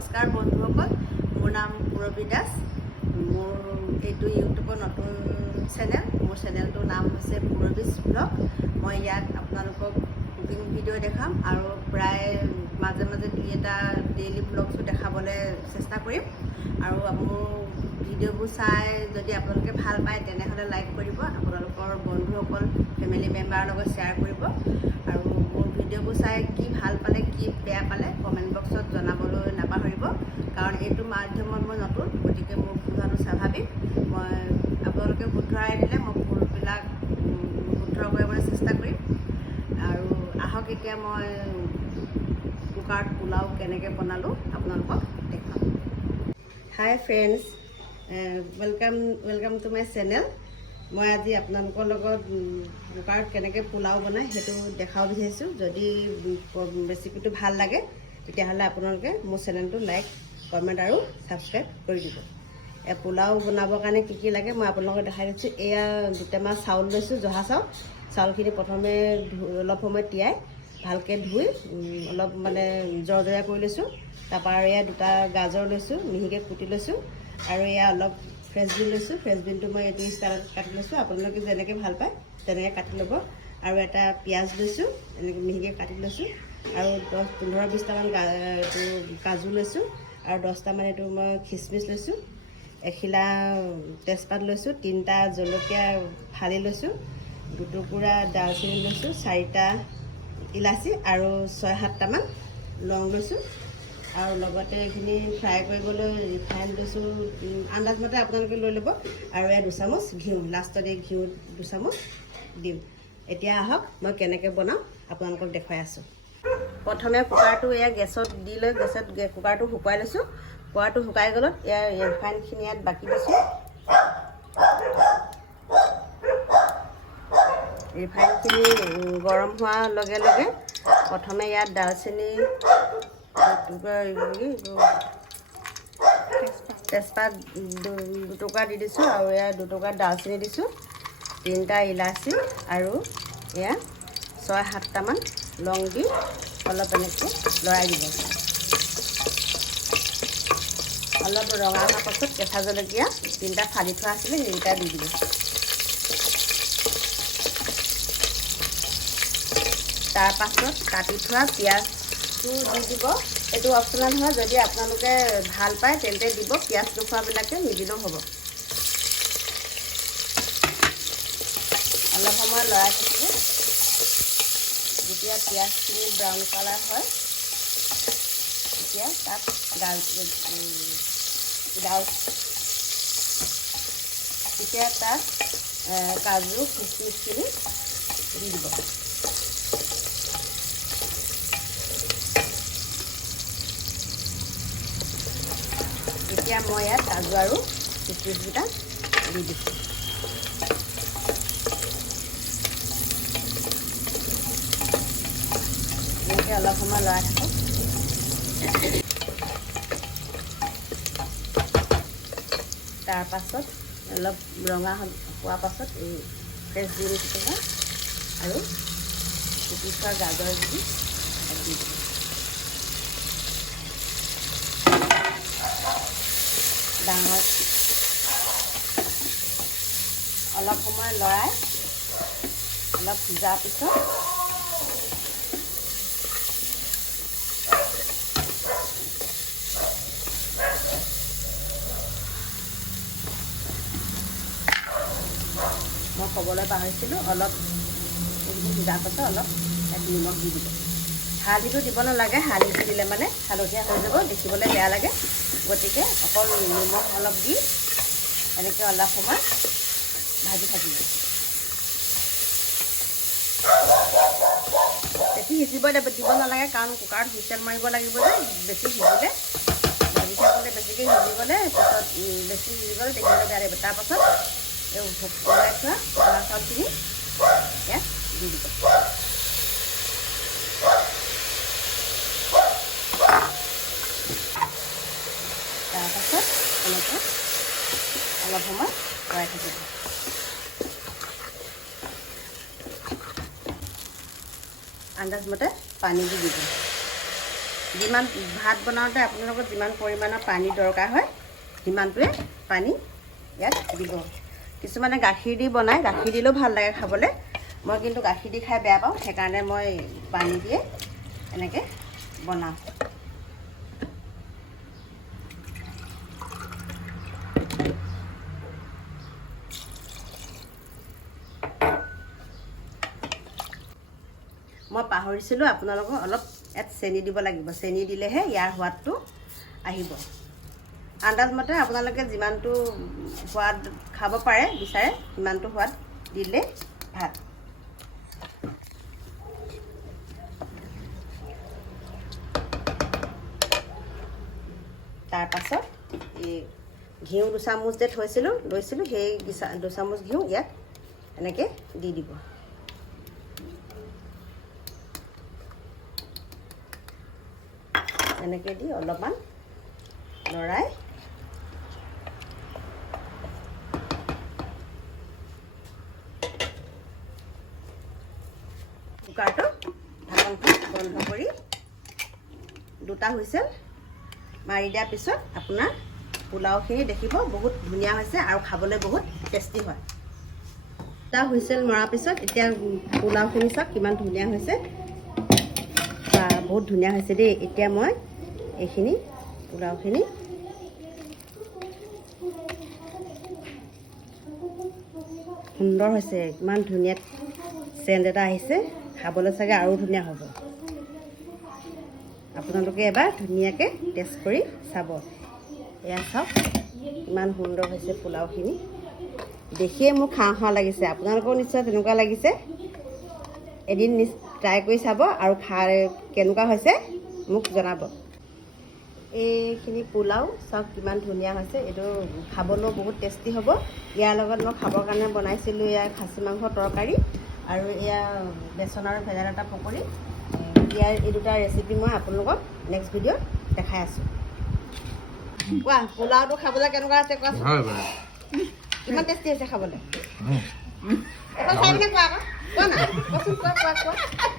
নমস্কাৰ বন্ধুসকল, মোৰ নাম পুৰবী দাস। মোৰ এইটো ইউটিউবৰ নতুন চেনেল। মোৰ চেনেলটোৰ নাম হৈছে পুৰবীজ ব্লগ। মই ইয়াত আপোনালোকক কুকিং ভিডিঅ' দেখাম আৰু প্ৰায় মাজে মাজে দুই এটা ডেইলি ব্লগছো দেখাবলৈ চেষ্টা কৰিম। আৰু মোৰ ভিডিঅ'বোৰ চাই যদি আপোনালোকে ভাল পায় তেনেহ'লে লাইক কৰিব, আপোনালোকৰ বন্ধুসকল ফেমিলি মেম্বাৰৰ লগত শ্বেয়াৰ কৰিব। আৰু মোৰ ভিডিঅ'বোৰ চাই কি ভাল পালে কি বেয়া পালে কমেণ্ট বক্সত জনাবলৈ নাপাহৰিব, কাৰণ এইটো মাধ্যমত মই নতুন, গতিকে মোৰ ভুল হোৱাটো স্বাভাৱিক। মই আপোনালোকে শুধৰাই দিলে মই ভুলবিলাক শুদ্ধ কৰিবলৈ চেষ্টা কৰিম। আৰু আহক এতিয়া মই কুকাৰত পোলাও কেনেকৈ বনালোঁ আপোনালোকক দেখাম। হাই friends, welcome to my channel. মই আজি আপোনালোকৰ লগত কুকাৰত কেনেকৈ পোলাও বনায় সেইটো দেখাব বিচাৰিছোঁ। যদি ৰেচিপিটো ভাল লাগে তেতিয়াহ'লে আপোনালোকে মোৰ চেনেলটো লাইক, কমেণ্ট আৰু ছাবস্ক্ৰাইব কৰি দিব। পোলাও বনাবৰ কাৰণে কি লাগে মই আপোনালোকক দেখাই দিছোঁ। এয়া দুটামান চাউল লৈছোঁ, জহা চাউল। চাউলখিনি প্ৰথমে অলপ সময় তিয়াই ভালকৈ ধুই অলপ জৰজৰীয়া কৰি লৈছোঁ। তাৰপৰা আৰু এয়া দুটা গাজৰ লৈছোঁ, মিহিকৈ কুটি লৈছোঁ। আৰু এয়া অলপ ফ্ৰেঞ্চবিন লৈছোঁ। ফ্ৰেঞ্চবিনটো মই এইটো ষ্টাইলত কাটি লৈছোঁ, আপোনালোকে যেনেকৈ ভাল পায় তেনেকৈ কাটি ল'ব। আৰু এটা পিঁয়াজ লৈছোঁ, এনেকৈ মিহিকৈ কাটি লৈছোঁ। আৰু 10-15-20টামান এইটো কাজু লৈছোঁ। আৰু 10টামান এইটো মই খিচমিচ লৈছোঁ। এখিলা তেজপাত লৈছোঁ, 3টা জলকীয়া ফালি লৈছোঁ, 2 টুকুৰা দালচেনি লৈছোঁ, 4টা ইলাচি আৰু 6-7টামান লং লৈছোঁ। আৰু লগতে এইখিনি ফ্ৰাই কৰিবলৈ ৰিফাইন লৈছোঁ, আন্দাজমতে আপোনালোকে লৈ ল'ব। আৰু এয়া 2 চামুচ ঘিউ, লাষ্টত এই ঘিউ 2 চামুচ দিম। এতিয়া আহক মই কেনেকৈ বনাওঁ আপোনালোকক দেখুৱাই আছোঁ। প্ৰথমে কুকাৰটো এয়া গেছত দি লৈ কুকাৰটো শুকুৱাই লৈছোঁ। কুকাৰটো শুকাই গ'লত এয়া ৰিফাইনখিনি ইয়াত বাকি দিছোঁ। ৰিফাইনখিনি গৰম হোৱাৰ লগে লগে প্ৰথমে ইয়াত দালচেনি, তেজপাত 2 টুকুৰা দি দিছোঁ। আৰু এয়া 2 টুকুৰা দালচেনি দিছোঁ, 3টা ইলাচি আৰু এয়া 6-7টামান লং দি অলপ এনেকৈ লৰাই দিব। অলপ ৰঙা হোৱাৰ পাছত কেঁচা জলকীয়া 3টা ফালি থোৱা আছিলে সেইকেইটা দি দিব। তাৰপাছত কাটি থোৱা পিঁয়াজটো দি দিব। এইটো অপশ্যনেল হয়, যদি আপোনালোকে ভাল পায় তেন্তে দিব, পিঁয়াজ নোখোৱাবিলাকে নিদিলেও হ'ব। অলপ সময় লৰাই থাকিব। যেতিয়া পিঁয়াজখিনি ব্ৰাউন কালাৰ হয় তেতিয়া তাত কাজু খিচমিচখিনি দি দিব। এতিয়া মই ইয়াত কাজু আৰু খিচমিচকেইটা দি দিছোঁ। এনেকৈ অলপ সময় লৰাই থাকক। তাৰপাছত অলপ ৰঙা হোৱাৰ পাছত এই ফ্ৰেঞ্চবিন কেইটা আৰু কুটি থোৱা গাজৰ দি দিব। ডাঙৰ অলপ সময় লৰাই অলপ সিজাৰ পিছত মই ক'বলৈ পাহৰিছিলোঁ, অলপ এইখিনি সিজাৰ পাছত অলপ ইয়াত নিমখ দি দিব। হালধিটো দিব নালাগে, হালধিটো দিলে হালধীয়া হৈ যাব, দেখিবলৈ বেয়া লাগে। গতিকে অকল নিমখ অলপ দি এনেকৈ অলপ সময় ভাজি থাকিব। বেছি সিজিব দিব নালাগে, কাৰণ কুকাৰত হুইচেল মাৰিব লাগিব যে। বেছি সিজিলে ভাজি থাকোঁতে বেছিকৈ সিজি গ'লে পিছত বেছি সিজি গ'লে দেখিবলৈ বেয়া লাগিব। তাৰপাছত এই ওলাই থোৱা ৰঙা চাউলখিনি ইয়াত দি দিব। তাৰপাছত এনেকৈ অলপ সময় লৰাই থাকিব। আন্দাজমতে পানী দি দিব। যিমান ভাত বনাওঁতে আপোনালোকৰ যিমান পৰিমাণৰ পানী দৰকাৰ হয় সিমানটোৱে পানী ইয়াত দিব। কিছুমানে গাখীৰ দি বনায়, গাখীৰ দিলেও ভাল লাগে খাবলৈ। মই কিন্তু গাখীৰ দি খাই বেয়া পাওঁ, সেইকাৰণে মই পানী দিয়ে এনেকৈ বনাওঁ। মই পাহৰিছিলোঁ আপোনালোকক অলপ ইয়াত চেনি দিব লাগিব। চেনি দিলেহে ইয়াৰ সোৱাদটো আহিব। আন্দাজমতে আপোনালোকে যিমানটো সোৱাদ খাব পাৰে বিচাৰে সিমানটো সোৱাদ দিলে ভাল। তাৰপাছত এই ঘিউ 2 চামুচ যে লৈছিলোঁ সেই 2 চামুচ ঘিউ ইয়াত এনেকৈ দি দিব। এনেকৈ দি অলপমান লৰাই কুকাৰটো ঢাকনখন বন্ধ কৰি 2টা হুইছেল মাৰি দিয়াৰ পিছত আপোনাৰ পোলাওখিনি দেখিব বহুত ধুনীয়া হৈছে আৰু খাবলৈ বহুত টেষ্টি হয়। 2টা হুইছেল মৰাৰ পিছত এতিয়া পোলাওখিনি চাওক কিমান ধুনীয়া হৈছে। বহুত ধুনীয়া হৈছে দেই। এতিয়া মই এইখিনি পোলাওখিনি সুন্দৰ হৈছে, ইমান ধুনীয়া চেণ্ট এটা আহিছে, খাবলৈ চাগে আৰু ধুনীয়া হ'ব। আপোনালোকে এবাৰ ধুনীয়াকৈ টেষ্ট কৰি চাব। এয়া চাওক ইমান সুন্দৰ হৈছে পোলাওখিনি, দেখিয়ে মোৰ খাওঁ খাওঁ লাগিছে। আপোনালোকেও নিশ্চয় তেনেকুৱা লাগিছে। এদিন ট্ৰাই কৰি চাব আৰু খাই কেনেকুৱা হৈছে মোক জনাব। এইখিনি পোলাও চাওক কিমান ধুনীয়া হৈছে। এইটো খাবলৈও বহুত টেষ্টি হ'ব। ইয়াৰ লগত মই খাবৰ কাৰণে বনাইছিলোঁ এয়া খাচী মাংসৰ তৰকাৰী আৰু এয়া বেচন আৰু ভেদাইলতা পকৰি। ইয়াৰ এই 2টা ৰেচিপি মই আপোনালোকক নেক্সট ভিডিঅ'ত দেখাই আছোঁ। কোৱা পোলাওটো খাবলৈ কেনেকুৱা হৈছে কোৱাচোন। কিমান টেষ্টি হৈছে খাবলৈ? এখন চাই পিনে কোৱা আকৌ, কোৱা না, কোৱাচোন, কোৱা।